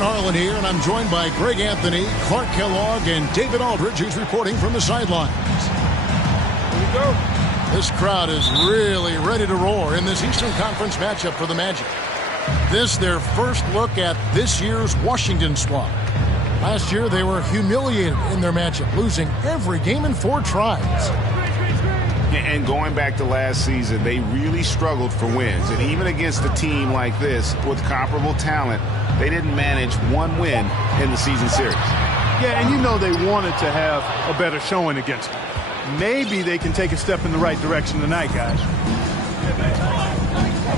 Harlan here, and I'm joined by Greg Anthony, Clark Kellogg, and David Aldridge, who's reporting from the sidelines. Here we go. This crowd is really ready to roar in this Eastern Conference matchup for the Magic. This their first look at this year's Washington squad. Last year, they were humiliated in their matchup, losing every game in 4 tries. And going back to last season, they really struggled for wins. And even against a team like this with comparable talent, they didn't manage one win in the season series. Yeah, and you know they wanted to have a better showing against them. Maybe they can take a step in the right direction tonight, guys.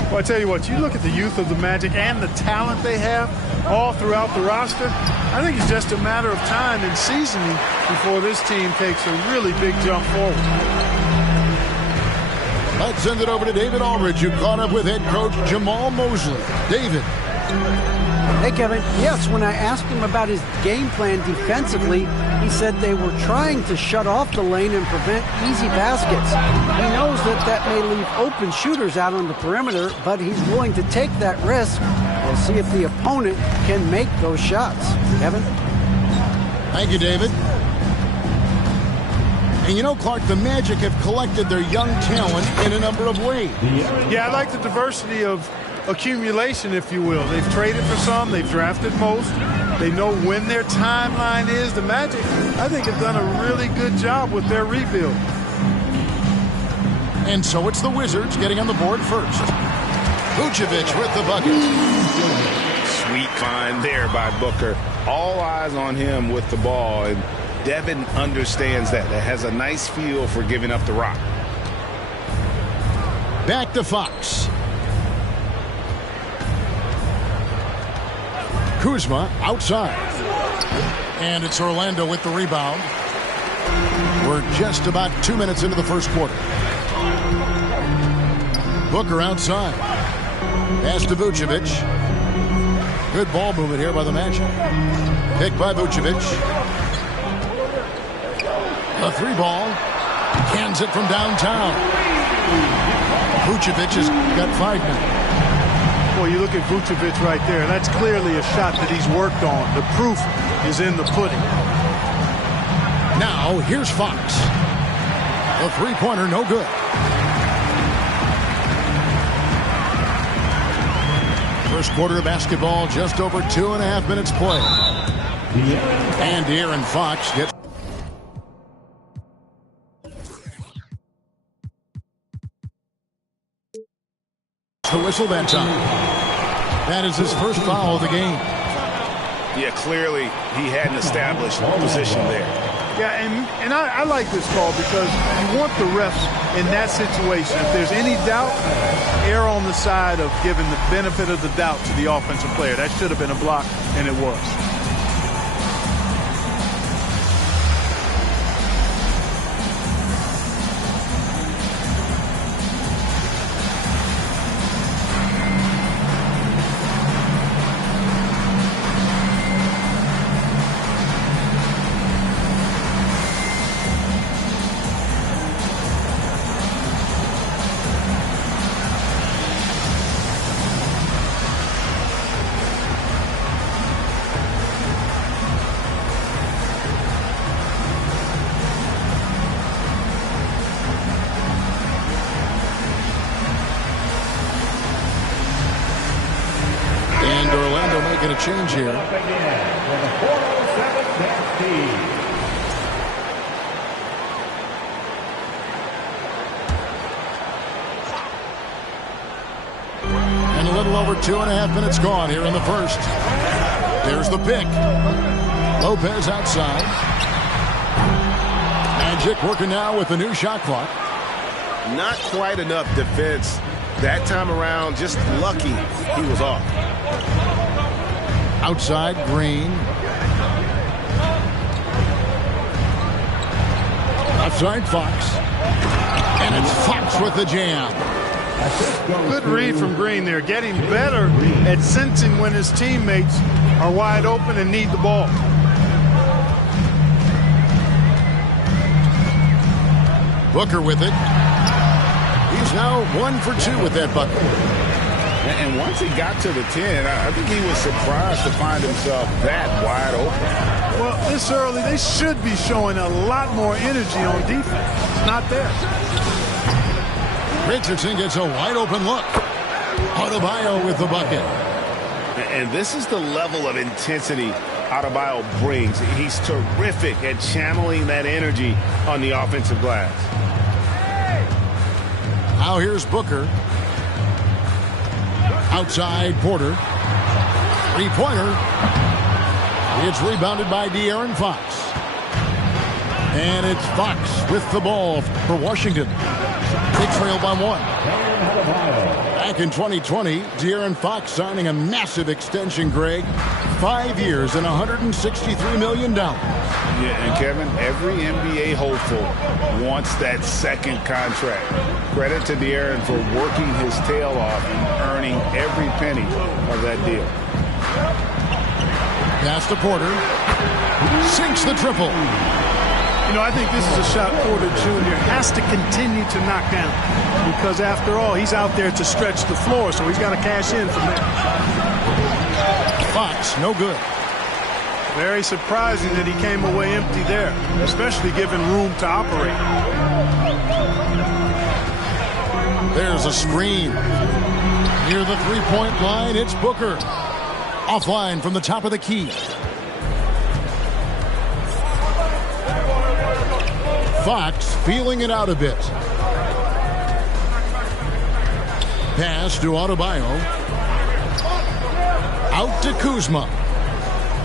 Well, I tell you what, you look at the youth of the Magic and the talent they have all throughout the roster, I think it's just a matter of time and seasoning before this team takes a really big jump forward. Let's send it over to David Aldridge, who caught up with head coach Jamal Mosley. David. Hey, Kevin. Yes, when I asked him about his game plan defensively, he said they were trying to shut off the lane and prevent easy baskets. He knows that may leave open shooters out on the perimeter, but he's willing to take that risk. We'll see if the opponent can make those shots. Kevin? Thank you, David. And you know, Clark, the Magic have collected their young talent in a number of ways. Yeah, I like the diversity of accumulation, if you will. They've traded for some. They've drafted most. They know when their timeline is. The Magic, I think, have done a really good job with their rebuild. And so it's the Wizards getting on the board first. Vucevic with the bucket. Sweet find there by Booker. All eyes on him with the ball. And Devin understands that. That has a nice feel for giving up the rock. Back to Fox. Kuzma outside. And it's Orlando with the rebound. We're just about 2 minutes into the first quarter. Booker outside. Pass to Vucevic. Good ball movement here by the Magic. Picked by Vucevic. A 3-ball. Cans it from downtown. Vucevic has got 5 minutes. Well, you look at Vucevic right there. That's clearly a shot that he's worked on. The proof is in the pudding. Now, here's Fox. The 3-pointer, no good. First quarter of basketball, just over 2.5 minutes played. And De'Aaron Fox gets the whistle that time. That is his first foul of the game. Yeah, clearly he hadn't established position there. Yeah, and I like this call because you want the refs in that situation. If there's any doubt, err on the side of giving the benefit of the doubt to the offensive player. That should have been a block, and it was. A change here. And a little over 2.5 minutes gone here in the first. There's the pick. Lopez outside. Magic working now with the new shot clock. Not quite enough defense that time around. Just lucky he was off. Outside, Green. Outside, Fox. And it's Fox with the jam. Good read from Green there. Getting better at sensing when his teammates are wide open and need the ball. Booker with it. He's now 1 for 2 with that bucket. And once he got to the 10, I think he was surprised to find himself that wide open. Well, this early, they should be showing a lot more energy on defense. It's not there. Richardson gets a wide open look. Adebayo with the bucket. And this is the level of intensity Adebayo brings. He's terrific at channeling that energy on the offensive glass. Now here's Booker. Outside Porter. Three-pointer. It's rebounded by De'Aaron Fox. And it's Fox with the ball for Washington. They trail by 1. Back in 2020, De'Aaron Fox signing a massive extension, Greg. 5 years and $163 million. Yeah, and Kevin, every NBA hopeful wants that second contract. Credit to De'Aaron for working his tail off and earning every penny of that deal. Pass to Porter. Sinks the triple. You know, I think this is a shot Porter Jr. has to continue to knock down because, after all, he's out there to stretch the floor, so he's got to cash in from there. Fox, no good. Very surprising that he came away empty there, especially given room to operate. There's a screen. Near the three-point line, it's Booker. Offline from the top of the key. Fox feeling it out a bit. Pass to Adebayo. Out to Kuzma.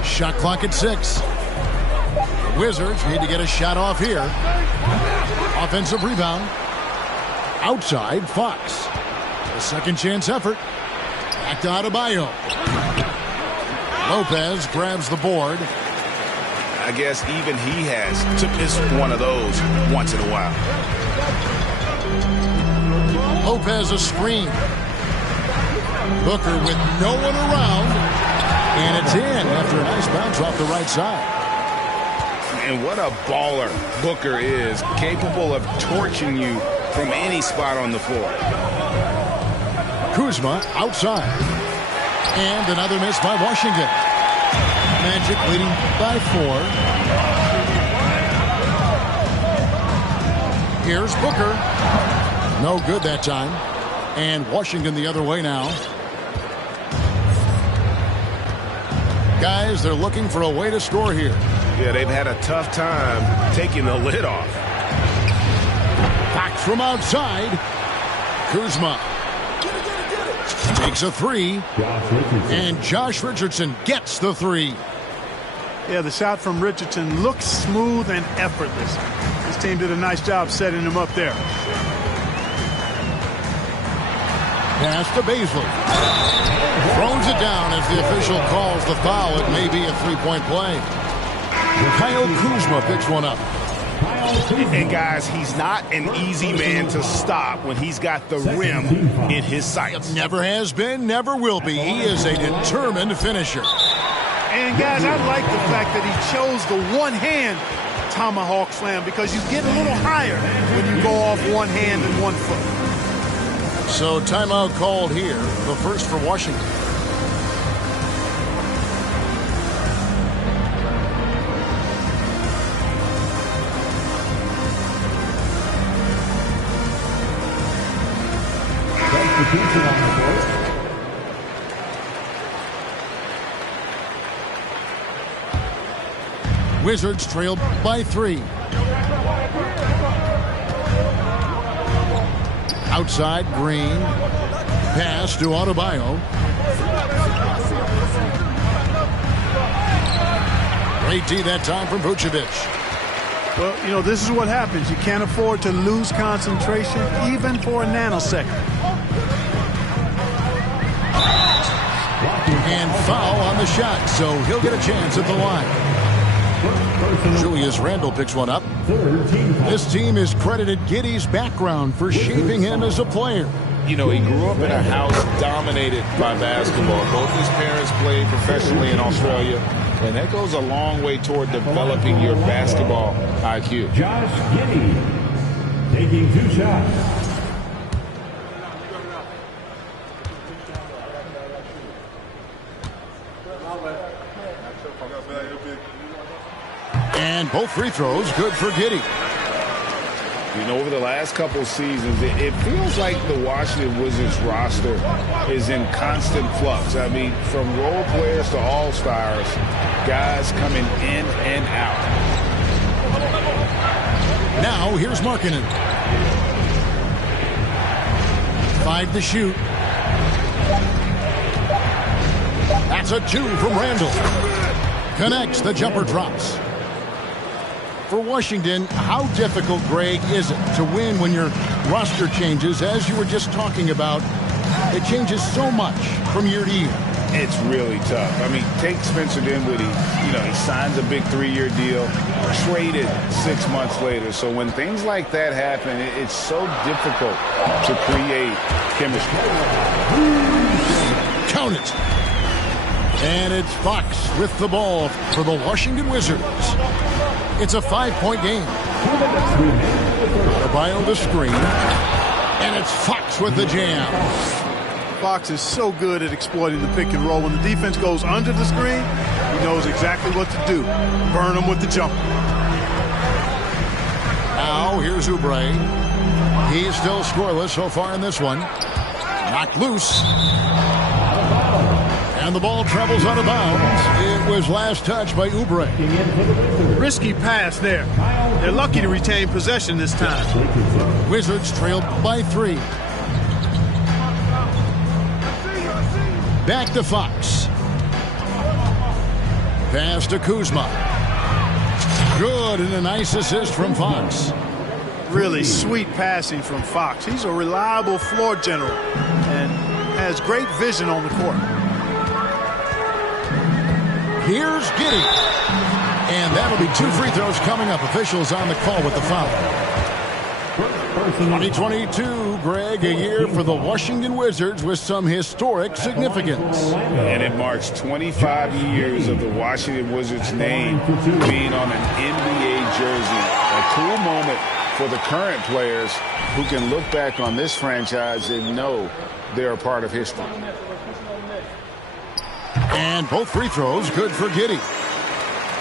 Shot clock at 6. The Wizards need to get a shot off here. Offensive rebound. Outside Fox. A second chance effort. Back to Adebayo. Lopez grabs the board. I guess even he has to miss one of those once in a while. Lopez a screen. Booker with no one around. And it's in after a nice bounce off the right side. And what a baller Booker is, capable of torching you from any spot on the floor. Kuzma outside. And another miss by Washington. Magic leading by 4. Here's Booker. No good that time. And Washington the other way now. Guys, they're looking for a way to score here. Yeah, they've had a tough time taking the lid off. Fox from outside. Kuzma takes a 3. And Josh Richardson gets the 3. Yeah, the shot from Richardson looks smooth and effortless. This team did a nice job setting him up there. Pass to Baisley. Throws it down as the official calls the foul. It may be a three-point play. Kyle Kuzma picks one up. And guys, he's not an easy man to stop when he's got the rim in his sights. Never has been, never will be. He is a determined finisher. And guys, I like the fact that he chose the one-hand tomahawk slam because you get a little higher when you go off one hand and 1 foot. So timeout called here, the first for Washington. Substitution on the board. Wizards trailed by 3. Outside, Green. Pass to Adebayo. Great D that time from Vucevic. Well, you know, this is what happens. You can't afford to lose concentration even for a nanosecond. And foul on the shot, so he'll get a chance at the line. Julius Randle picks one up. This team is credited Giddey's background for shaping him as a player. You know, he grew up in a house dominated by basketball. Both his parents played professionally in Australia, and that goes a long way toward developing your basketball IQ. Josh Giddey taking 2 shots. And both free throws good for Giddey. You know, over the last couple seasons, it feels like the Washington Wizards roster is in constant flux. I mean, from role players to all-stars, guys coming in and out. Now, here's Markkanen. 5 to shoot. That's a 2 from Randall. Connects, the jumper drops. For Washington, how difficult, Greg, is it to win when your roster changes? As you were just talking about, it changes so much from year to year. It's really tough. I mean, take Spencer Dinwiddie. You know, he signs a big 3-year deal, traded 6 months later. So when things like that happen, it's so difficult to create chemistry. Count it. And it's Fox with the ball for the Washington Wizards. It's a 5-point game. Adebayo the screen. And it's Fox with the jam. Fox is so good at exploiting the pick and roll. When the defense goes under the screen, he knows exactly what to do. Burn them with the jumper. Now here's Oubre. He's still scoreless so far in this one. Knocked loose. And the ball travels out of bounds. It was last touched by Oubre. Risky pass there. They're lucky to retain possession this time. Wizards trailed by 3. Back to Fox. Pass to Kuzma. Good, and a nice assist from Fox. Really sweet passing from Fox. He's a reliable floor general and has great vision on the court. Here's Giddey. And that'll be 2 free throws coming up. Officials on the call with the foul. 2022, Greg, a year for the Washington Wizards with some historic significance. And it marks 25 years of the Washington Wizards name being on an NBA jersey. A cool moment for the current players who can look back on this franchise and know they're a part of history. And both free throws good for Giddey.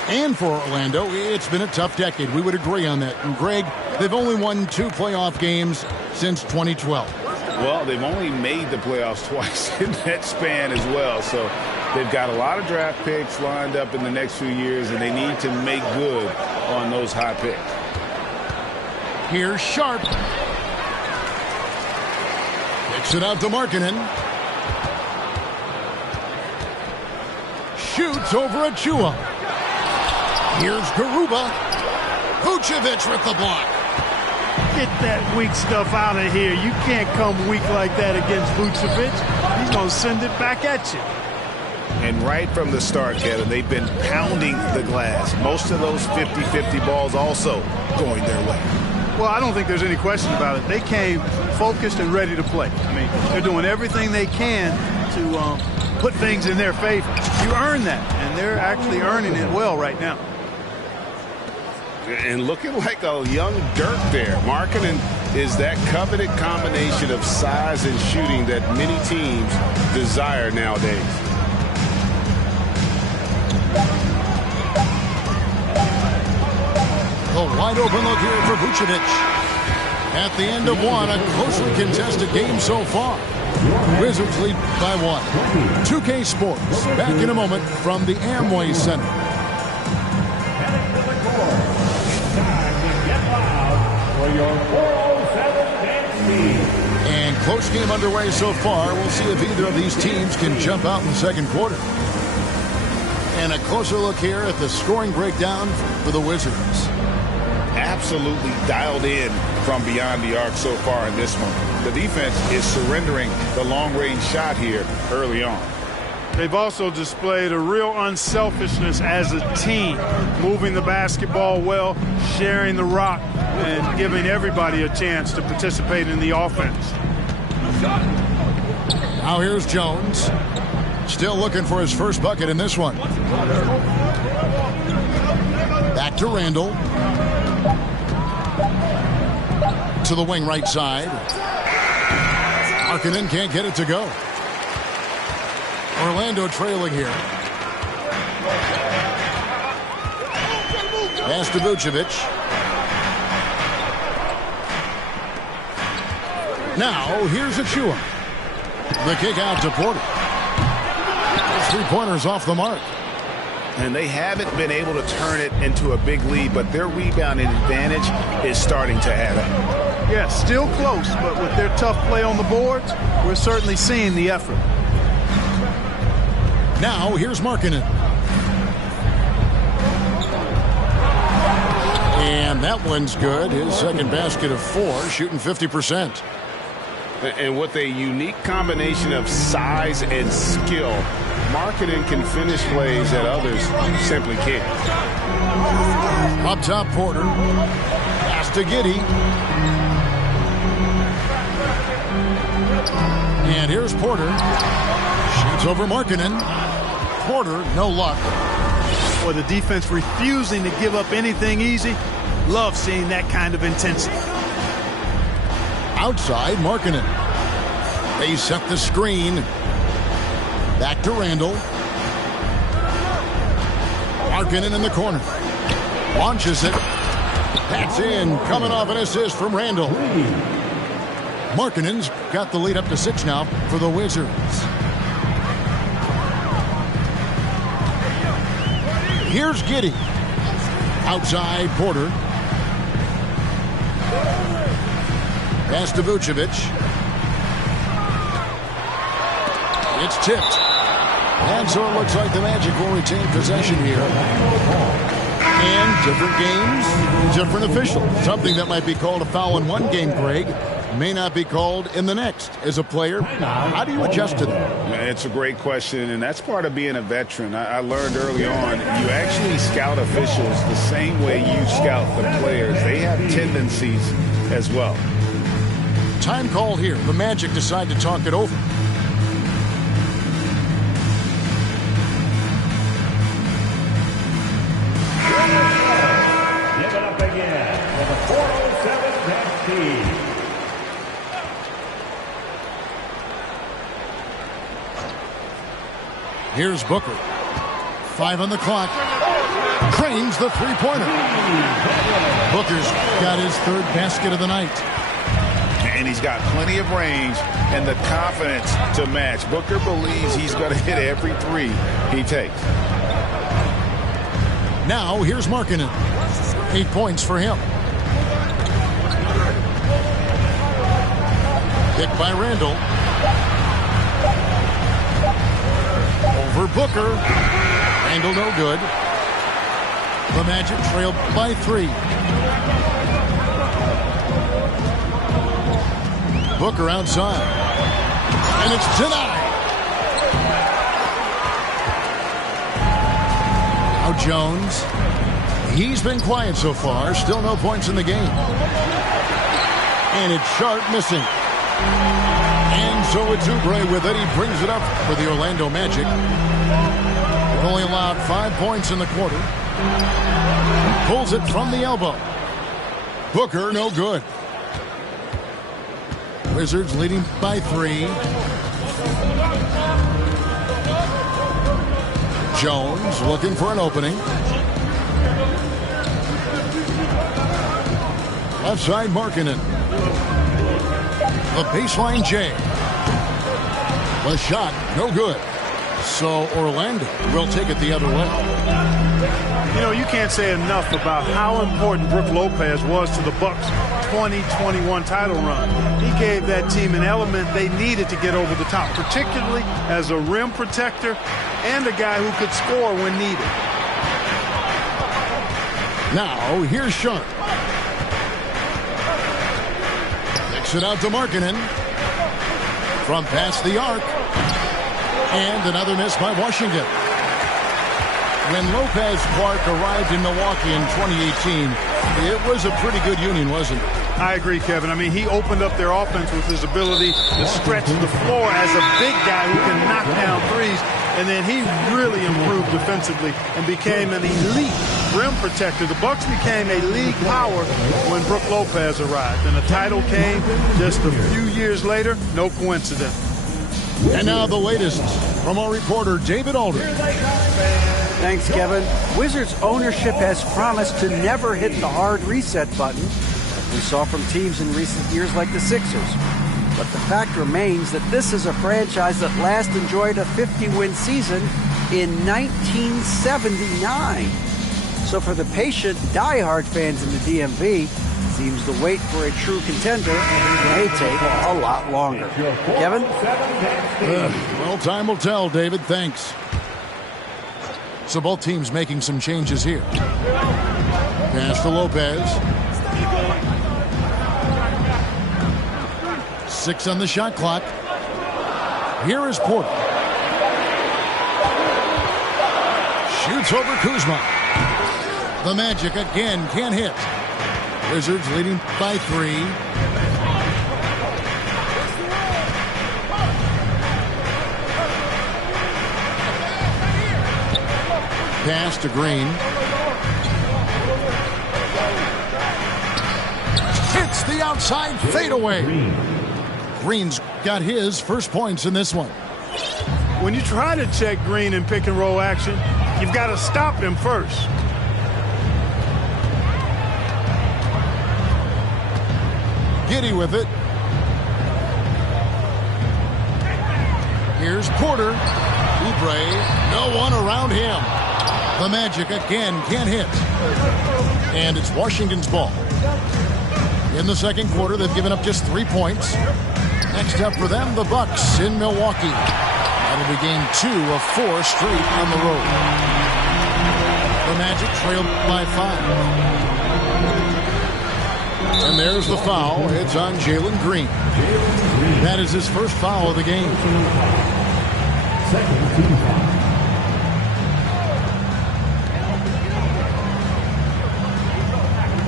And for Orlando, it's been a tough decade. We would agree on that. And Greg, they've only won 2 playoff games since 2012. Well, they've only made the playoffs twice in that span as well. So they've got a lot of draft picks lined up in the next few years, and they need to make good on those high picks. Here's Sharp. Kicks it out to Markkanen. Shoots over Achua. Here's Garuba. Vucevic with the block. Get that weak stuff out of here. You can't come weak like that against Vucevic. He's going to send it back at you. And right from the start, Kevin, they've been pounding the glass. Most of those 50-50 balls also going their way. Well, I don't think there's any question about it. They came focused and ready to play. I mean, they're doing everything they can to put things in their favor. You earn that, and they're actually earning it well right now. And looking like a young Dirk there. Markkanen is that coveted combination of size and shooting that many teams desire nowadays. A wide open look here for Vucevic. At the end of one, a closely contested game so far. Wizards lead by 1. 2K Sports back in a moment from the Amway Center. And close game underway so far. We'll see if either of these teams can jump out in the second quarter. And a closer look here at the scoring breakdown for the Wizards. Absolutely dialed in from beyond the arc so far in this one. The defense is surrendering the long-range shot here early on. They've also displayed a real unselfishness as a team, moving the basketball well, sharing the rock, and giving everybody a chance to participate in the offense. Now here's Jones. Still looking for his first bucket in this one. Back to Randall. To the wing right side. Markkanen can't get it to go. Orlando trailing here. Pass to Vucevic. Now, here's Achua. The kick out to Porter. Three-pointers off the mark. And they haven't been able to turn it into a big lead, but their rebounding advantage is starting to add up. Yeah, still close, but with their tough play on the boards, we're certainly seeing the effort. Now, here's Markkanen. And that one's good. His second basket of 4, shooting 50%. And with a unique combination of size and skill, Markkanen can finish plays that others simply can't. Up top, Porter. Pass to Giddey. And here's Porter. Shoots over Markkanen. Porter, no luck. Or the defense refusing to give up anything easy. Love seeing that kind of intensity. Outside, Markkanen. They set the screen. Back to Randall. Markkanen in the corner. Launches it. That's in. Coming off an assist from Randall. Markkanen's got the lead up to 6 now for the Wizards. Here's Giddey. Outside, Porter. Pass to Vucevic. It's tipped. And so it looks like the Magic will retain possession here. And different games, different officials. Something that might be called a foul in one game, Greg, may not be called in the next. As a player, how do you adjust to that? It's a great question, and that's part of being a veteran. I learned early on, you actually scout officials the same way you scout the players. They have tendencies as well. Time called here. The Magic decide to talk it over. Give it up again for the 407 team. Here's Booker. 5 on the clock. Cranes the three-pointer. Booker's got his 3rd basket of the night. And he's got plenty of range and the confidence to match. Booker believes he's going to hit every 3 he takes. Now, here's Markkanen. 8 points for him. Picked by Randall. Over Booker. Randall no good. The Magic trailed by 3. Booker outside. And it's denied. Now Jones. He's been quiet so far. Still no points in the game. And it's Sharp missing. And so it's Oubre with it. He brings it up for the Orlando Magic. They've only allowed 5 points in the quarter. Pulls it from the elbow. Booker no good. Wizards leading by 3. Jones looking for an opening. Left side, Markkanen. The baseline J. The shot, no good. So Orlando will take it the other way. You know, you can't say enough about how important Brook Lopez was to the Bucks' 2021 title run. He gave that team an element they needed to get over the top, particularly as a rim protector and a guy who could score when needed. Now, here's Sharp. Kicks it out to Markkanen. From past the arc. And another miss by Washington. When Lopez Clark arrived in Milwaukee in 2018, it was a pretty good union, wasn't it? I agree, Kevin. I mean, he opened up their offense with his ability to stretch the floor as a big guy who can knock down threes. And then he really improved defensively and became an elite rim protector. The Bucks became a league power when Brook Lopez arrived. And the title came just a few years later. No coincidence. And now the latest from our reporter, David Aldridge. Thanks, Kevin. Wizards ownership has promised to never hit the hard reset button, as we saw from teams in recent years like the Sixers. But the fact remains that this is a franchise that last enjoyed a 50-win season in 1979. So for the patient, diehard fans in the DMV, it seems the wait for a true contender may take a lot longer. Kevin? Well, time will tell, David. Thanks. So both teams making some changes here. Pass to Lopez. 6 on the shot clock. Here is Porter. Shoots over Kuzma. The Magic again can't hit. Wizards leading by 3. Pass to Green. Hits the outside fadeaway. Green's got his first points in this one. When you try to check Green in pick and roll action, you've got to stop him first. Giddey with it. Here's Porter. Oubre, no one around him. The Magic again can't hit. And it's Washington's ball. In the second quarter, they've given up just 3 points. Next up for them, the Bucks in Milwaukee. That'll be game 2 of 4 straight on the road. The Magic trailed by 5. And there's the foul. It's on Jalen Green. That is his first foul of the game.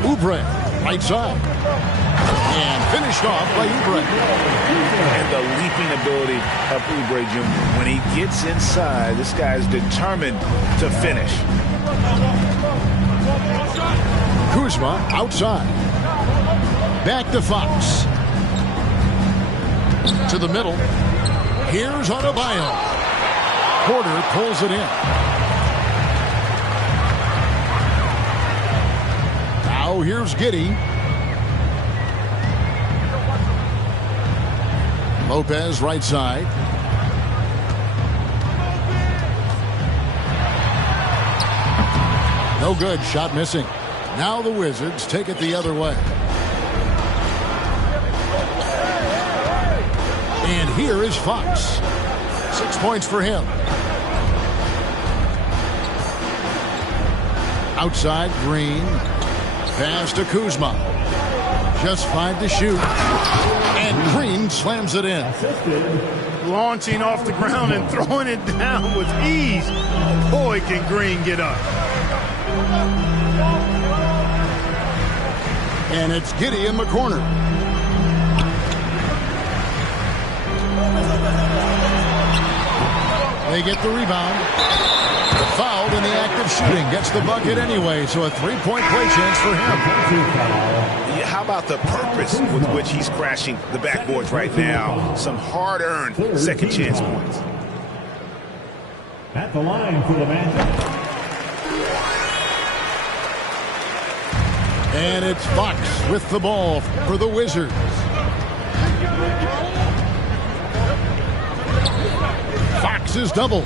Oubre, right side. And finished off by Oubre. And the leaping ability of Oubre Jr. When he gets inside, this guy is determined to finish. Kuzma outside. Back to Fox. To the middle. Here's Adebayo. Porter pulls it in. Now here's Giddey. Lopez right side. No good. Shot missing. Now the Wizards take it the other way. And here is Fox. 6 points for him. Outside, Green. Pass to Kuzma. Just 5 to shoot. And Green slams it in. Launching off the ground and throwing it down with ease. Boy, can Green get up. And it's Giddey in the corner. They get the rebound. Fouled in the act of shooting. Gets the bucket anyway, so a 3-point play chance for him. How about the purpose with which he's crashing the backboards right now? Some hard-earned second chance points. At the line for the Magic. And it's Fox with the ball for the Wizards. Fox is double.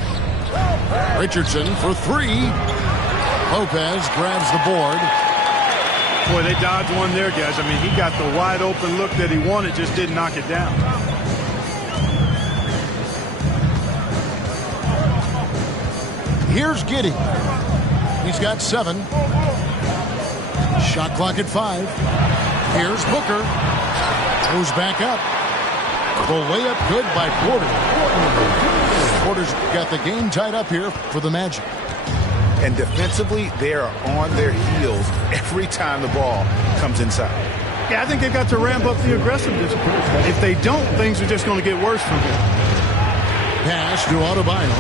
Richardson for 3. Lopez grabs the board. Boy, they dodged one there, guys. I mean, he got the wide open look that he wanted, just didn't knock it down. Here's Giddey. He's got 7. Shot clock at 5. Here's Booker. Goes back up. The layup good by Porter. Porter's got the game tied up here for the Magic. And defensively, they are on their heels every time the ball comes inside. Yeah, I think they've got to ramp up the aggressiveness. If they don't, things are just going to get worse from here. Pass to Adebayo.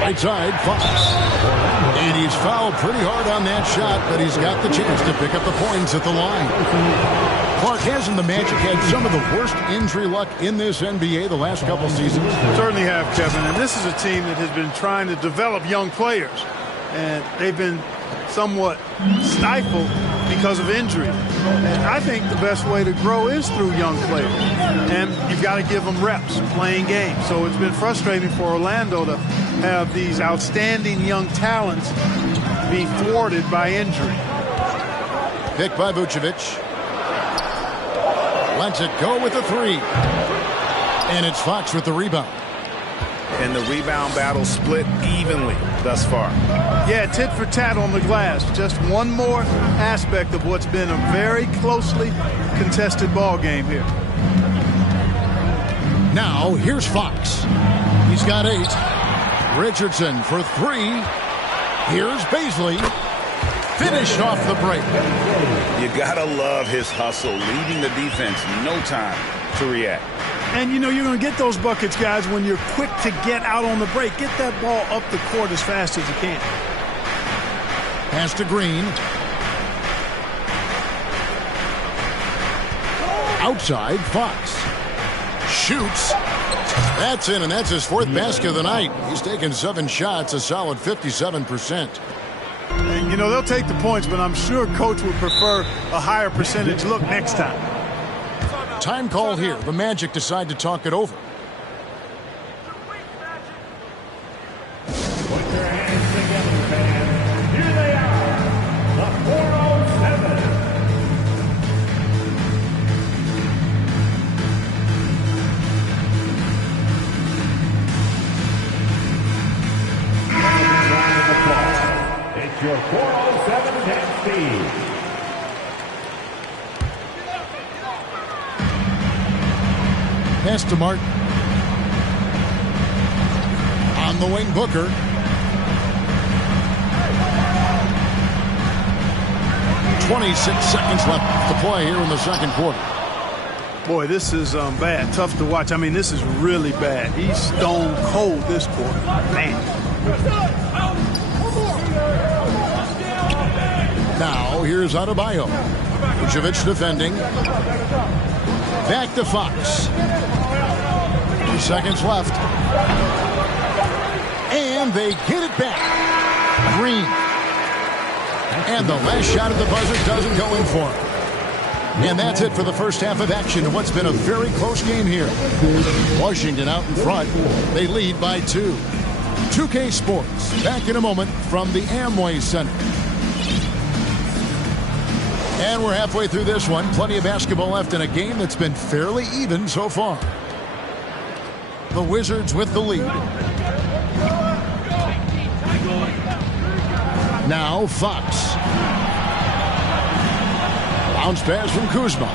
Right side, Fox. And he's fouled pretty hard on that shot, but he's got the chance to pick up the points at the line. Clark, hasn't the Magic had some of the worst injury luck in this NBA the last couple seasons? Certainly have, Kevin. And this is a team that has been trying to develop young players. And they've been somewhat stifled because of injury. And I think the best way to grow is through young players. And you've got to give them reps, playing games. So it's been frustrating for Orlando to have these outstanding young talents be thwarted by injury. Picked by Vucevic. Lets it go with the three. And it's Fox with the rebound. And the rebound battle split evenly thus far. Yeah, tit for tat on the glass. Just one more aspect of what's been a very closely contested ball game here. Now, here's Fox. He's got 8. Richardson for 3. Here's Baisley. Finish off the break. You gotta love his hustle, leading the defense. No time to react. And, you know, you're going to get those buckets, guys, when you're quick to get out on the break. Get that ball up the court as fast as you can. Pass to Green. Outside, Fox. Shoots. That's in, and that's his 4th basket of the night. He's taken 7 shots, a solid 57%. And, you know, they'll take the points, but I'm sure Coach would prefer a higher percentage look next time. Time called here. The Magic decide to talk it over. Put your hands together, fans. Here they are, the 407. It's your 407 10 speed. Pass to Martin. On the wing, Booker. .26 seconds left to play here in the second quarter. Boy, this is bad. Tough to watch. I mean, this is really bad. He's stone cold this quarter. Man. Now, here's Adebayo. Vucevic defending. Back to Fox. 2 seconds left. And they get it back. Green. And the last shot at the buzzer doesn't go in for him. And that's it for the first half of action in what's been a very close game here. Washington out in front. They lead by 2. 2K Sports. Back in a moment from the Amway Center. And we're halfway through this one. Plenty of basketball left in a game that's been fairly even so far. The Wizards with the lead. Now Fox. Bounce pass from Kuzma.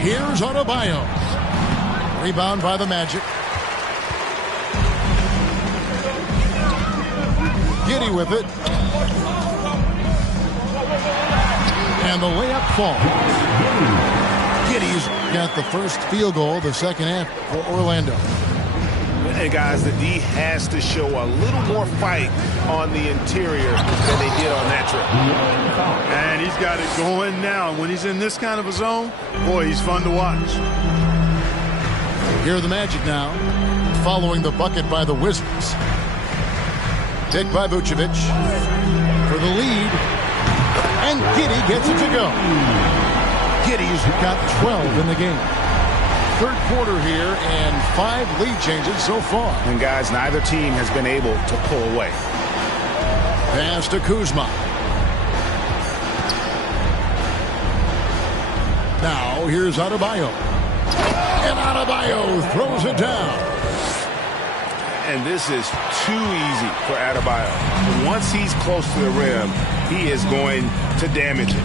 Here's Adebayo. Rebound by the Magic. Giddey with it. And the layup falls. Giddey's got the first field goal of the second half for Orlando. Hey, guys, the D has to show a little more fight on the interior than they did on that trip. And he's got it going now. When he's in this kind of a zone, boy, he's fun to watch. Here are the Magic now, following the bucket by the Wizards. Picked by Vucevic for the lead. And Giddey gets it to go. Giddey's got 12 in the game. Third quarter here and 5 lead changes so far. And guys, neither team has been able to pull away. Pass to Kuzma. Now here's Adebayo. And Adebayo throws it down. And this is too easy for Adebayo. Once he's close to the rim, he is going to damage it.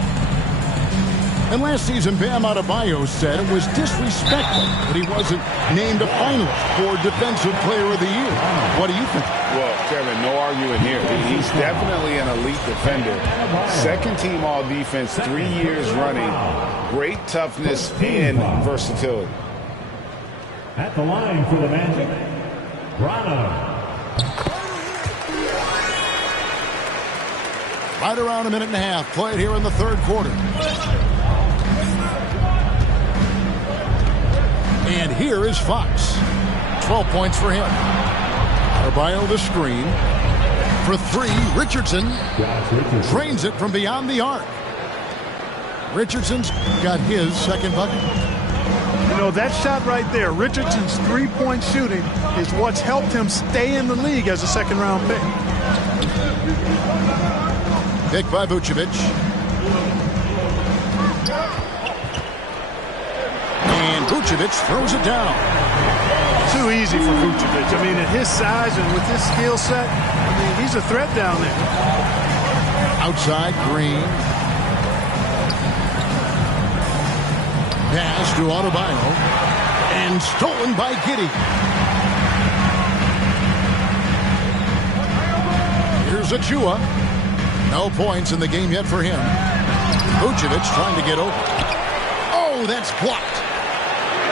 And last season, Bam Adebayo said it was disrespectful that he wasn't named a finalist for Defensive Player of the Year. What do you think? Well, Kevin, no arguing here. He's definitely an elite defender. Second team all-defense 3 years running. Great toughness and versatility. At the line for the Magic, Brano. Right around a minute and a half played here in the third quarter. And here is Fox. 12 points for him. Adebayo the screen. For three, Richardson drains it from beyond the arc. Richardson's got his second bucket. You know, that shot right there, Richardson's three-point shooting, is what's helped him stay in the league as a second-round pick. Pick by Vucevic. And Vucevic throws it down. Too easy for Vucevic. I mean, at his size and with his skill set, I mean, he's a threat down there. Outside, Green. Pass to Adebayo. And stolen by Giddey. Here's Achua. No points in the game yet for him. Vucevic trying to get over. Oh, that's blocked.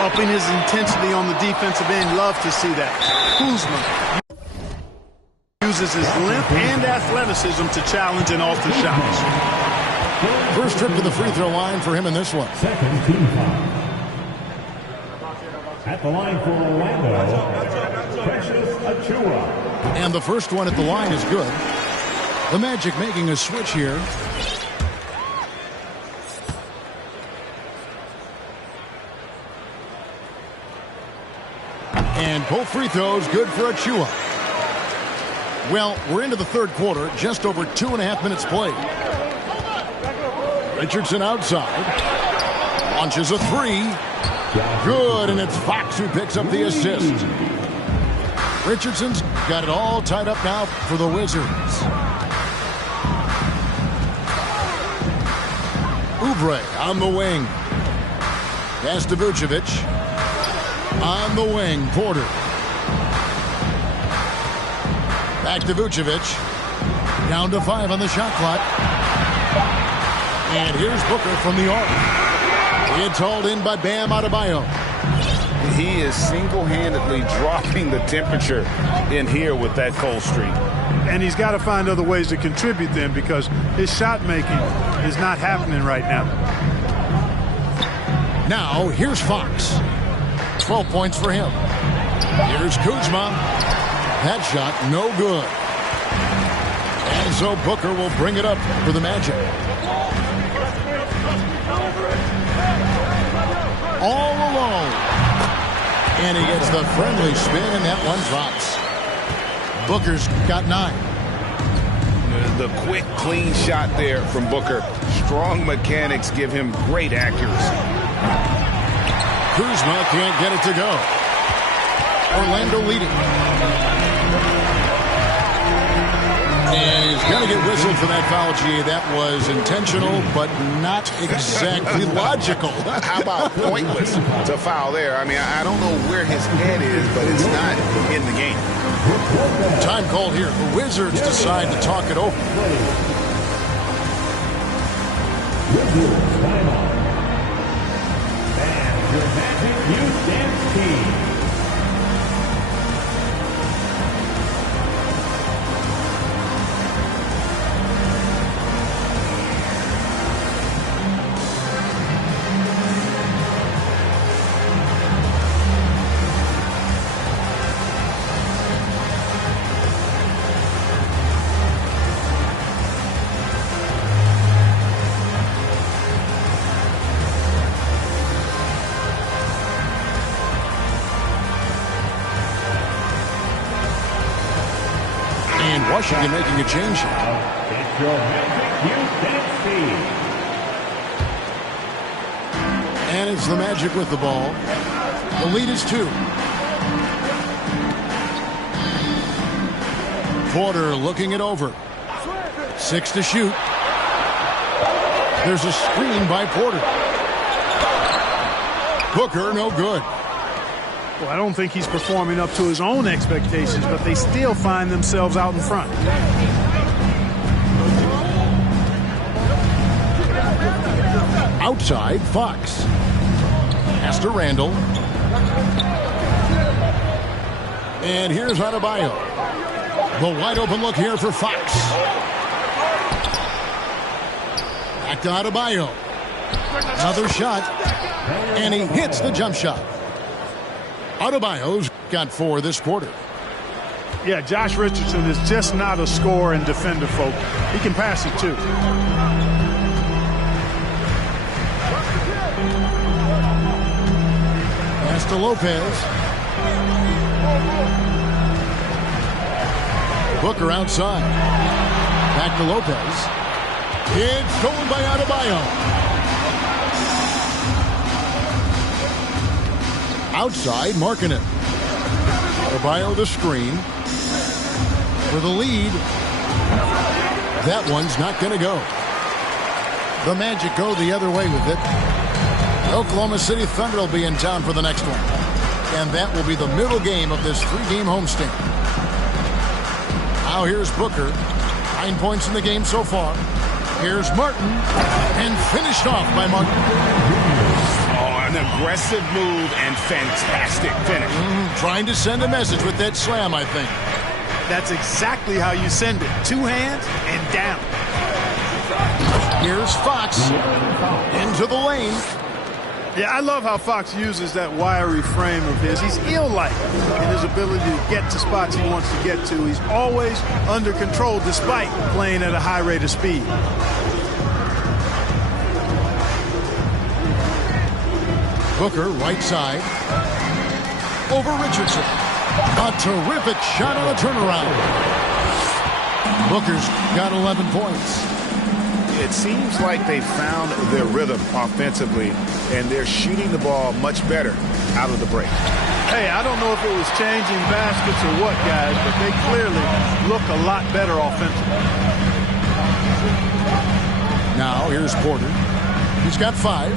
Upping his intensity on the defensive end. Love to see that. Kuzma uses his length and athleticism to challenge and alter shots. First trip to the free throw line for him in this one. Second team foul. At the line for Orlando, Precious Achua. And the first one at the line is good. The Magic making a switch here. And both free throws good for Achua. Well, we're into the third quarter, just over 2.5 minutes played. Richardson outside. Launches a three. Good, and it's Fox who picks up the assist. Richardson's got it all tied up now for the Wizards. Oubre on the wing. Pass to Vucevic. On the wing, Porter. Back to Vucevic. Down to 5 on the shot clock. And here's Booker from the arc. It's hauled in by Bam Adebayo. He is single-handedly dropping the temperature in here with that cold streak. And he's got to find other ways to contribute then, because his shot making is not happening right now. Now, here's Fox. 12 points for him. Here's Kuzma. That shot, no good. And so Booker will bring it up for the Magic. All alone. And he gets the friendly spin, and that one drops. Booker's got 9. The quick, clean shot there from Booker. Strong mechanics give him great accuracy. Kuzma can't get it to go. Orlando leading. And he's going to get whistled for that foul, G. That was intentional, but not exactly logical. How about pointless to foul there? I mean, I don't know where his head is, but it's not in the game. Time called here. The Wizards decide to talk it over. And your Magic Youth Dance Team. Washington making a change. It's your Magic Youth Dance Team. And it's the Magic with the ball. The lead is 2. Porter looking it over. 6 to shoot. There's a screen by Porter. Booker, no good. Well, I don't think he's performing up to his own expectations, but they still find themselves out in front. Outside, Fox. Pass to Randall. And here's Adebayo. The wide open look here for Fox. Back to Adebayo. Another shot. And he hits the jump shot. Adebayo's got 4 this quarter. Yeah, Josh Richardson is just not a scorer and defender, folks. He can pass it, too. Pass to Lopez. Booker outside. Back to Lopez. It's stolen by Adebayo. Outside, Markkanen. Adebayo the screen. For the lead. That one's not going to go. The Magic go the other way with it. Oklahoma City Thunder will be in town for the next one. And that will be the middle game of this 3-game homestand. Now here's Booker. 9 points in the game so far. Here's Martin. And finished off by Martin. Oh, an aggressive move and fantastic finish. Trying to send a message with that slam, I think. That's exactly how you send it. 2 hands and down. Here's Fox. Into the lane. Yeah, I love how Fox uses that wiry frame of his. He's eel-like in his ability to get to spots he wants to get to. He's always under control despite playing at a high rate of speed. Booker, right side. Over Richardson. A terrific shot on a turnaround. Booker's got 11 points. It seems like they found their rhythm offensively, and they're shooting the ball much better out of the break. Hey, I don't know if it was changing baskets or what, guys, but they clearly look a lot better offensively. Now, here's Porter. He's got 5.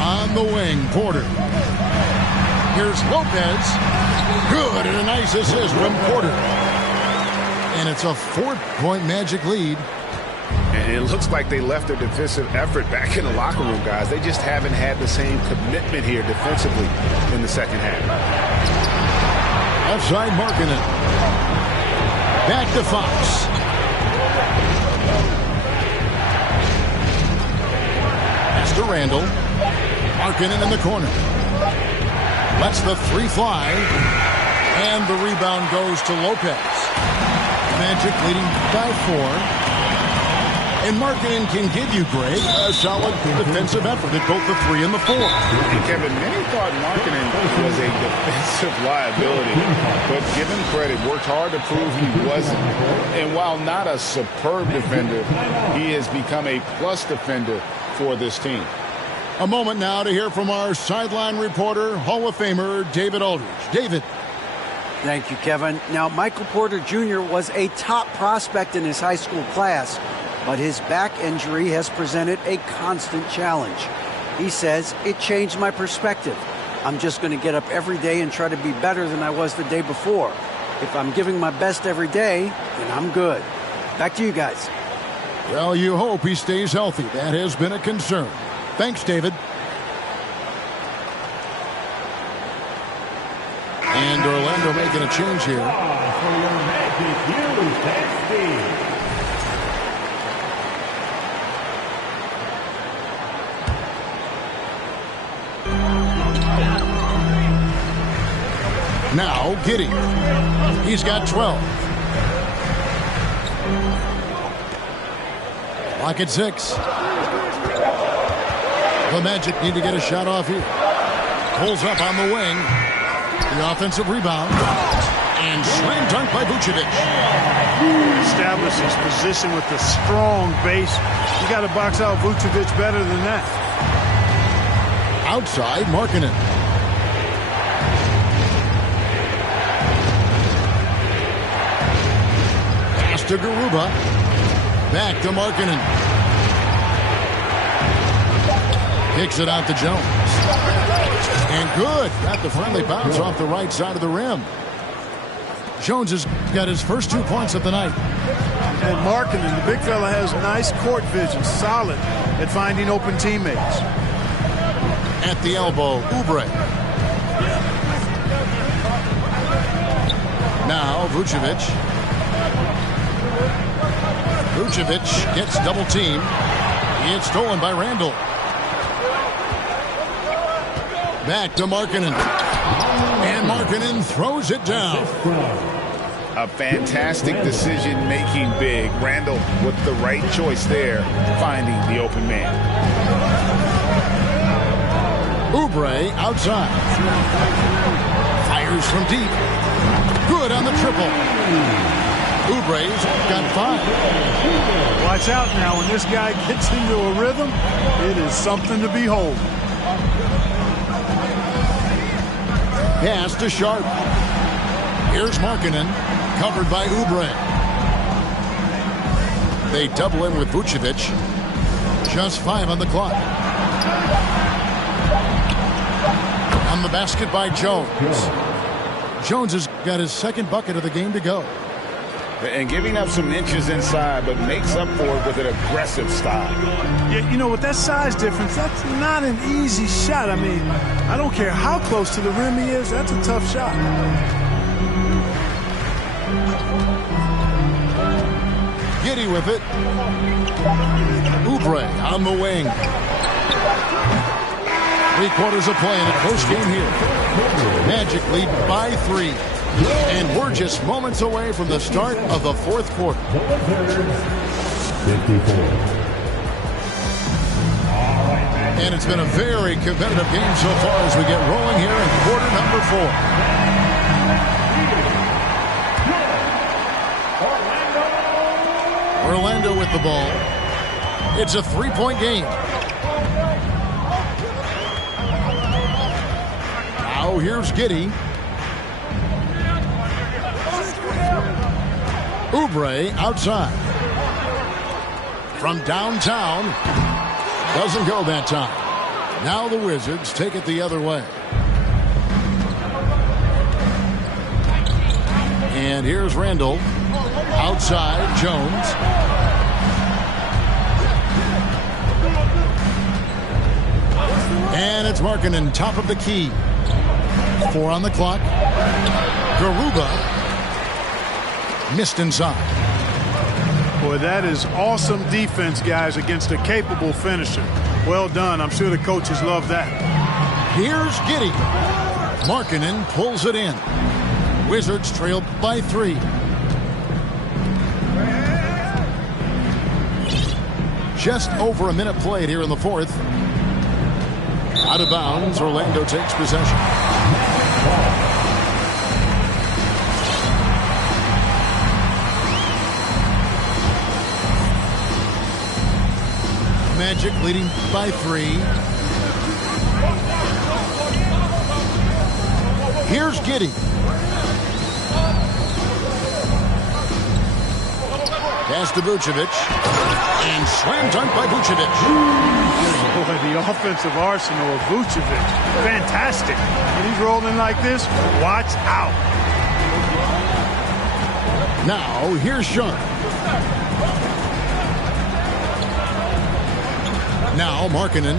On the wing, Porter. Here's Lopez. Good, and a nice assist from Porter. And it's a 4-point Magic lead. And it looks like they left their defensive effort back in the locker room, guys. They just haven't had the same commitment here defensively in the second half. Outside Markkanen. Back to Fox. Pass to Randall. Markkanen in the corner. Lets the 3 fly. And the rebound goes to Lopez. Magic leading by 4. And Markkanen can give you, Greg, a solid defensive effort at both the 3 and the 4. And Kevin, many thought Markkanen was a defensive liability, but give him credit, worked hard to prove he wasn't. And while not a superb defender, he has become a plus defender for this team. A moment now to hear from our sideline reporter, Hall of Famer David Aldridge. David. Thank you, Kevin. Now, Michael Porter Jr. was a top prospect in his high school class, but his back injury has presented a constant challenge. He says, it changed my perspective. I'm just going to get up every day and try to be better than I was the day before. If I'm giving my best every day, then I'm good. Back to you guys. Well, you hope he stays healthy. That has been a concern. Thanks, David. And Orlando making a change here. For your Magic, Hughes and Steve. Now, Giddey. He's got 12. Lock at 6. The Magic need to get a shot off here. Pulls up on the wing. The offensive rebound. And slam dunk by Vucevic. Establishes position with the strong base. You got to box out Vucevic better than that. Outside, Markkanen. Pass to Garuba. Back to Markkanen. Kicks it out to Jones. And good. Got the friendly bounce off the right side of the rim. Jones has got his first 2 points of the night. And Markkanen, the big fella, has nice court vision. Solid at finding open teammates. At the elbow, Oubre. Now, Vucevic. Vucevic gets double teamed. It's stolen by Randall. Back to Markkanen. And Markkanen throws it down. A fantastic decision-making big. Randall with the right choice there, finding the open man. Oubre outside. Fires from deep. Good on the triple. Oubre's got 5. Watch out now. When this guy gets into a rhythm, it is something to behold. Pass to Sharp. Here's Markkanen, covered by Oubre. They double him with Vucevic. Just 5 on the clock. On the basket by Jones. Jones has got his second bucket of the game to go. And giving up some inches inside, but makes up for it with an aggressive style. Yeah, you know, with that size difference, that's not an easy shot. I mean, I don't care how close to the rim he is, that's a tough shot. Giddy with it. Oubre on the wing. 3 quarters of play in a close game here. Magic lead by 3. And we're just moments away from the start of the 4th quarter. 54. And it's been a very competitive game so far as we get rolling here in quarter number 4. Orlando with the ball. It's a 3-point game. Now here's Giddy. Oubre outside. From downtown. Doesn't go that time. Now the Wizards take it the other way. And here's Randall. Outside, Jones. And it's Markkanen, top of the key. 4 on the clock. Garuba missed inside. Boy, that is awesome defense, guys, against a capable finisher. Well done. I'm sure the coaches love that. Here's Giddy. Markkanen pulls it in. Wizards trail by 3. Just over a minute played here in the 4th. Out of bounds, Orlando takes possession. Magic leading by 3. Here's Giddy. Pass to Vucevic. And slam dunk by Vucevic. Boy, the offensive arsenal of Vucevic. Fantastic. When he's rolling like this, watch out. Now, here's Sharp. Now, Markkanen.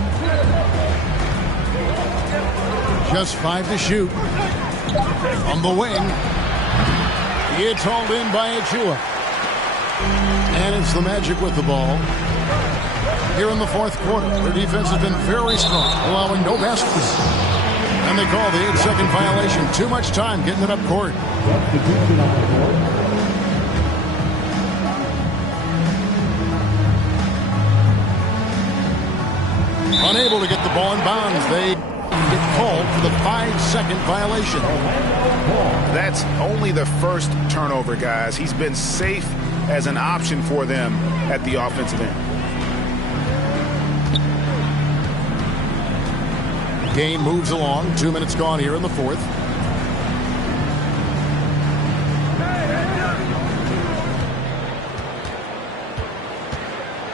Just 5 to shoot. On the wing. It's hauled in by Achua. And it's the Magic with the ball. Here in the 4th quarter, their defense has been very strong, allowing no baskets. And they call the 8-second violation. Too much time getting it up court. Unable to get the ball in bounds. They get called for the 5-second violation. That's only the first turnover, guys. He's been safe as an option for them at the offensive end. Game moves along. 2 minutes gone here in the 4th.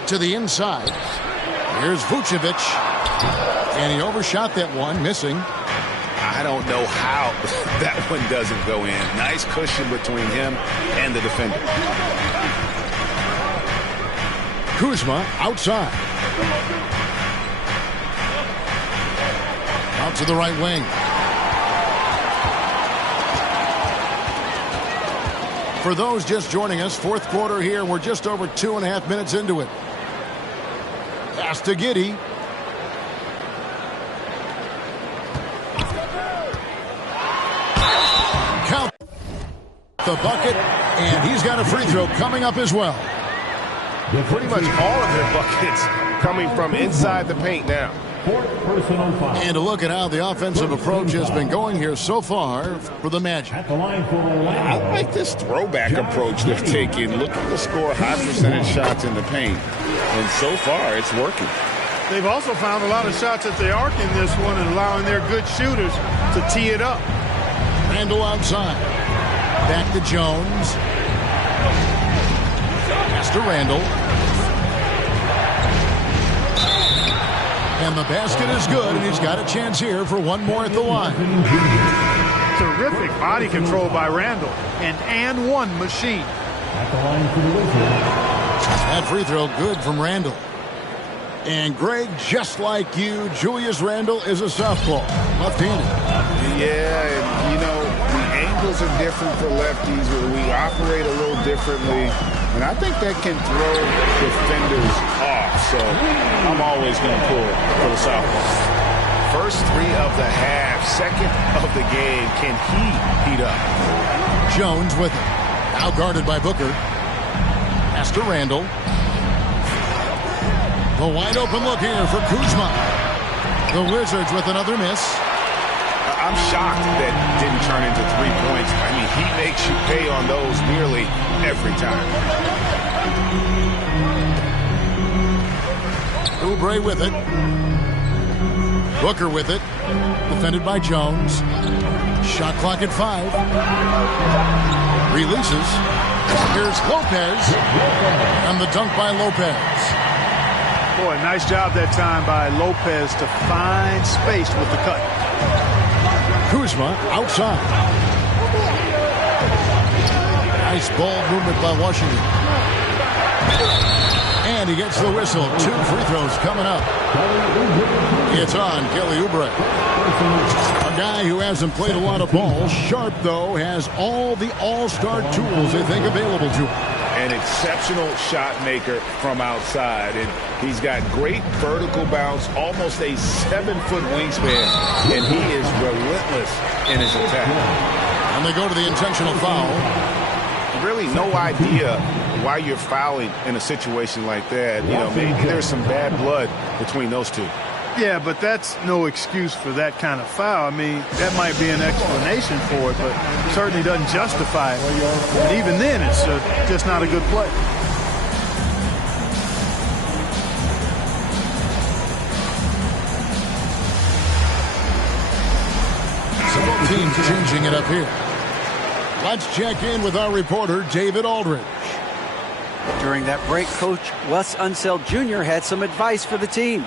To the inside. Here's Vucevic. And he overshot that one, missing. I don't know how that one doesn't go in. Nice cushion between him and the defender. Kuzma outside. Out to the right wing. For those just joining us, fourth quarter here. We're just over 2.5 minutes into it. Pass to Giddey. Count the bucket, and he's got a free throw coming up as well. Pretty much all of their buckets coming from inside the paint now. And a look at how the offensive approach has been going here so far for the Magic. I like this throwback approach they've taken. Looking to score high percentage shots in the paint. And so far, it's working. They've also found a lot of shots at the arc in this one and allowing their good shooters to tee it up. Randall outside. Back to Jones. Pass to Randall. And the basket is good, and he's got a chance here for one more at the line. Terrific body control by Randall. And one machine. That free throw good from Randall. And Greg, just like you, Julius Randall is a southpaw, left-handed. Yeah, and you know, the angles are different for lefties. We operate a little differently. And I think that can throw defenders off. So I'm always going to pull for the southpaw. First three of the half, second of the game. Can he heat up? Jones with it. Now guarded by Booker. Pass to Randall. The wide open look here for Kuzma. The Wizards with another miss. I'm shocked that didn't turn into 3 points. I mean, he makes you pay on those nearly every time. Oubre with it. Booker with it. Defended by Jones. Shot clock at 5. Releases. Here's Lopez. And the dunk by Lopez. Boy, nice job that time by Lopez to find space with the cut. Kuzma outside. Nice ball movement by Washington. And he gets the whistle. 2 free throws coming up. It's on Kelly Oubre. A guy who hasn't played a lot of ball. Sharp, though, has all the all-star tools they think available to him. An exceptional shot maker from outside. And he's got great vertical bounce, almost a 7-foot wingspan. And he is relentless in his attack. And they go to the intentional foul. Really no idea why you're fouling in a situation like that. You know, maybe there's some bad blood between those two. Yeah, but that's no excuse for that kind of foul. I mean, that might be an explanation for it, but certainly doesn't justify it. And even then, it's just not a good play. So both teams changing it up here. Let's check in with our reporter, David Aldridge. During that break, Coach Wes Unseld Jr. had some advice for the team.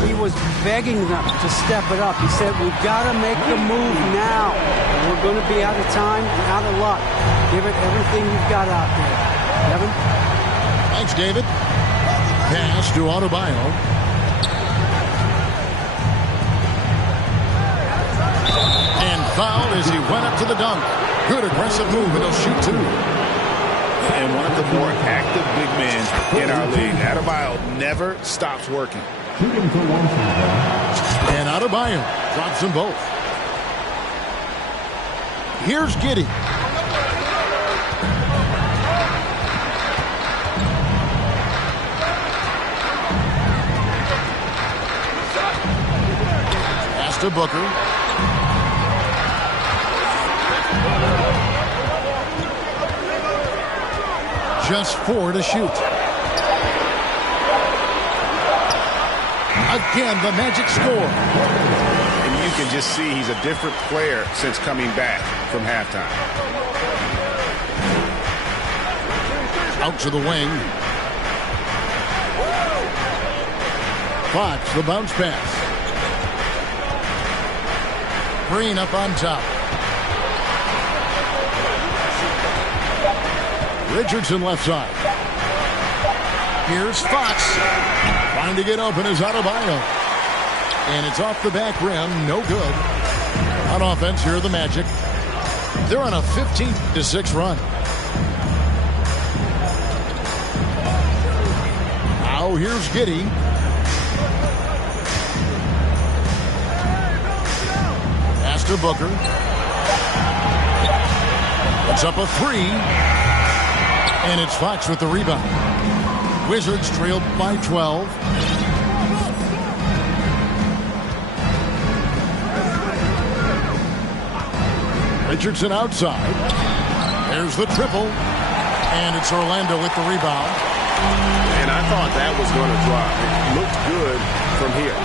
He was begging them to step it up. He said, we've got to make the move now. We're going to be out of time and out of luck. Give it everything you've got out there. Kevin? Thanks, David. Pass to Adebayo. And fouled as he went up to the dunk. Good aggressive move, and he'll shoot 2. And one of the more active big men in our league. Adebayo never stops working. And Adebayo drops them both. Here's Giddey. Pass to Booker. Just 4 to shoot. Again, the Magic score. And you can just see he's a different player since coming back from halftime. Out to the wing. Fox, the bounce pass. Green up on top. Richardson left side. Here's Fox. Trying to get open is Adebayo. And it's off the back rim. No good. On offense, here are the Magic. They're on a 15-6 run. here's Giddey. Pass to Booker. It's up a 3. And it's Fox with the rebound. Wizards trailed by 12. Richardson outside. There's the triple. And it's Orlando with the rebound. And I thought that was going to drop. It looked good from here.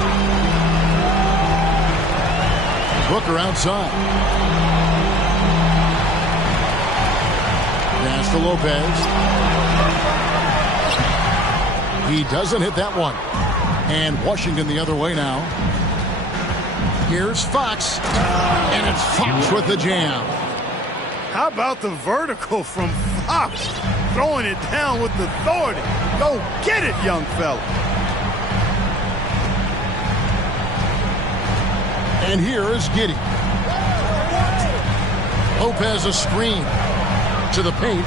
Booker outside. Pass to Lopez. He doesn't hit that one. And Washington the other way now. Here's Fox. And it's Fox with the jam. How about the vertical from Fox? Throwing it down with authority. Go get it, young fella. And here is Giddey. Lopez a screen to the paint.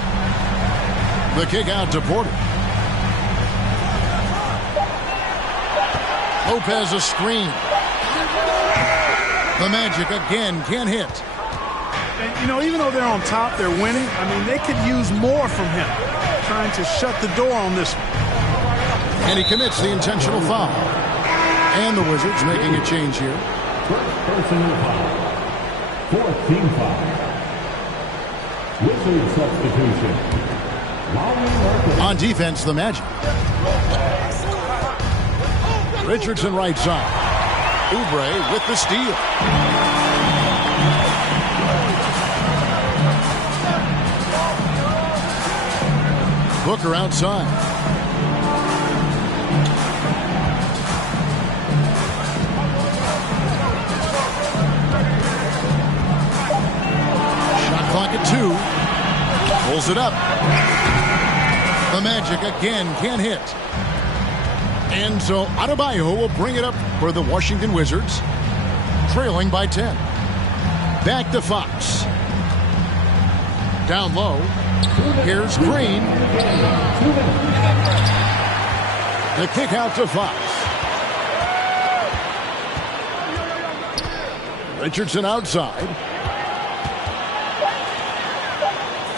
The kick out to Porter. Lopez a screen. The Magic again can't hit. And, you know, even though they're on top, they're winning. I mean, they could use more from him. Trying to shut the door on this one. And he commits the intentional foul. And the Wizards making a change here. Personal foul. 4th team foul. Wizard substitution. On defense, the Magic. Richardson right side. Oubre with the steal. Booker outside. Shot clock at 2. Pulls it up. The Magic again can't hit. And so Adebayo will bring it up for the Washington Wizards, trailing by 10. Back to Fox. Down low. Here's Green. The kick out to Fox. Richardson outside.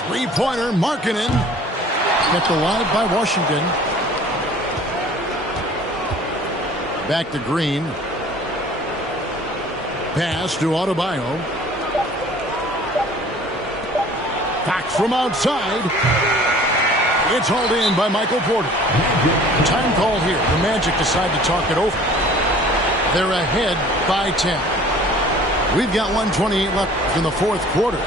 Three-pointer, Markkanen. Kept alive by Washington. Back to Green. Pass to Adebayo. Fox from outside. It's hauled in by Michael Porter. Time called here. The Magic decide to talk it over. They're ahead by 10. We've got 1:28 left in the 4th quarter.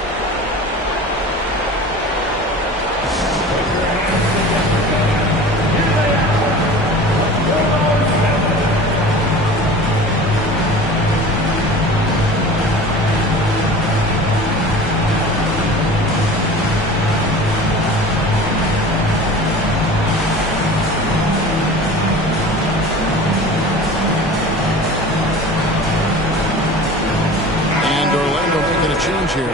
Here.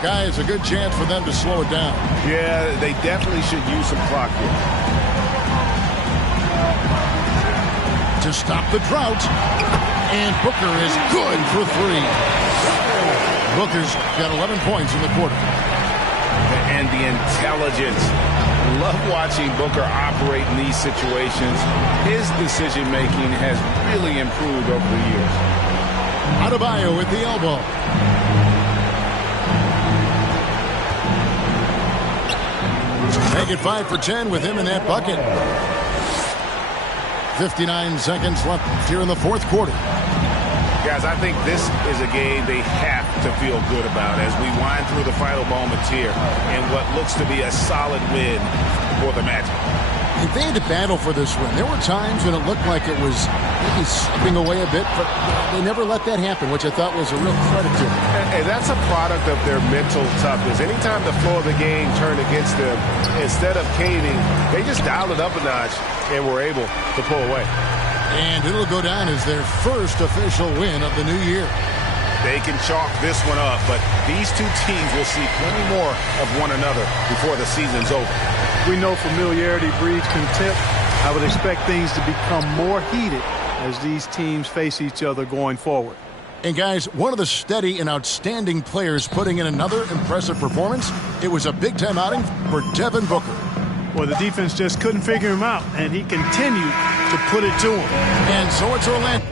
Guys, a good chance for them to slow it down. Yeah, they definitely should use some clock here. To stop the drought. And Booker is good for 3. Booker's got 11 points in the quarter. And the intelligence. Love watching Booker operate in these situations. His decision-making has really improved over the years. Adebayo with the elbow. Make it 5 for 10 with him in that bucket. 59 seconds left here in the 4th quarter. Guys, I think this is a game they have to feel good about as we wind through the final moments here in what looks to be a solid win for the Magic. They had to battle for this win. There were times when it looked like it was maybe slipping away a bit, but they never let that happen, which I thought was a real credit to them. And that's a product of their mental toughness. Anytime the flow of the game turned against them, instead of caving, they just dialed it up a notch and were able to pull away. And it'll go down as their first official win of the new year. They can chalk this one up, but these two teams will see plenty more of one another before the season's over. We know familiarity breeds contempt. I would expect things to become more heated as these teams face each other going forward. And guys, one of the steady and outstanding players putting in another impressive performance, it was a big-time outing for Devin Booker. Well, the defense just couldn't figure him out, and he continued to put it to him. And so it's Orlando.